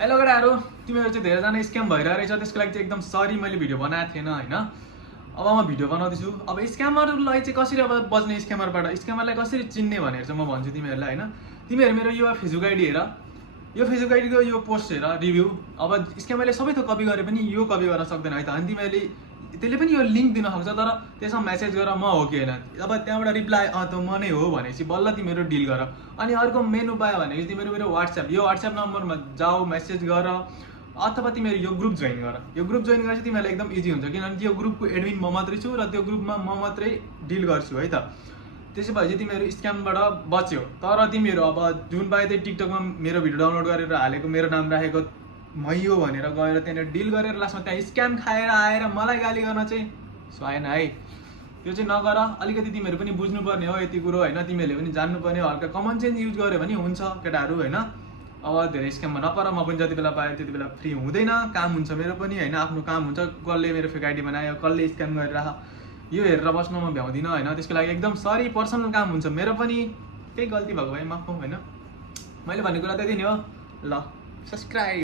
Hello केटाहरू, तिमीहरू चाहिँ धेरैजना स्क्याम भइरहेको रहेछ। त्यसको लागि चाहिँ एकदम सरी, मैले भिडियो बनाएको थिएन होइन। अब म भिडियो बनाउँदैछु। अब स्क्यामरलाई चाहिँ कसरी अब बच्ने, स्क्यामरलाई कसरी चिन्ने भनेर चाहिँ म भन्छु तिमीहरूलाई होइन। तिमीहरू मेरो यो फेसबुक आइडी हेर, यो फेसबुक आइडीको यो पोस्ट हेर, रिभ्यू। अब स्क्यामरले सबै थोक कपी गरे पनि यो कपी गर्न सक्दैन है त। अनि तिमीहरूले त्यसले पनि यो लिङ्क दिन सक्छ, तर त्यसमा मेसेज गर म हो कि होइन। अब त्यहाँबाट रिप्लाई त म नै हो भनेपछि बल्ल तिमीहरू डिल गर। अनि अर्को मेन उपाय भनेको तिमीहरू मेरो यो वाट्सएप नम्बरमा जाऊ, मेसेज गर, अथवा तिमीहरू यो ग्रुप जोइन गर। यो ग्रुप जोइन गरेपछि तिमीहरूलाई एकदम इजी हुन्छ, किनभने त्यो ग्रुपको एडमिन म मात्रै छु र त्यो ग्रुपमा म मात्रै डिल गर्छु है त। त्यसै भए चाहिँ तिमीहरू स्क्यामबाट बच्यो। तर तिमीहरू अब जुन पाए त्यही टिकटकमा मेरो भिडियो डाउनलोड गरेर हालेको, मेरो नाम राखेको मैयो भनेर गएर त्यहाँनिर डिल गरेर लास्टमा त्यहाँ स्क्याम खाएर आएर मलाई गाली गर्न चाहिँ सुहाएन है। त्यो चाहिँ नगर। अलिकति तिमीहरू पनि बुझ्नुपर्ने हो यति कुरो होइन। तिमीहरूले पनि जान्नुपर्ने हो। हल्का कमन सेन्स युज गर्यो भने हुन्छ केटाहरू होइन। अब धेरै स्क्याममा नपर। म पनि जति बेला पाएँ त्यति बेला फ्री हुँदैन, काम हुन्छ मेरो पनि होइन। आफ्नो काम हुन्छ, कसले मेरो फेक आइडी बनायो, कसले स्क्याम गरिरह, यो हेरेर बस्न म भ्याउँदिनँ होइन। त्यसको लागि एकदम सरी, पर्सनल काम हुन्छ मेरो पनि। केही गल्ती भएको भए माफ होइन। मैले भन्ने कुरा त्यति नै हो। ल, सब्सक्राइब।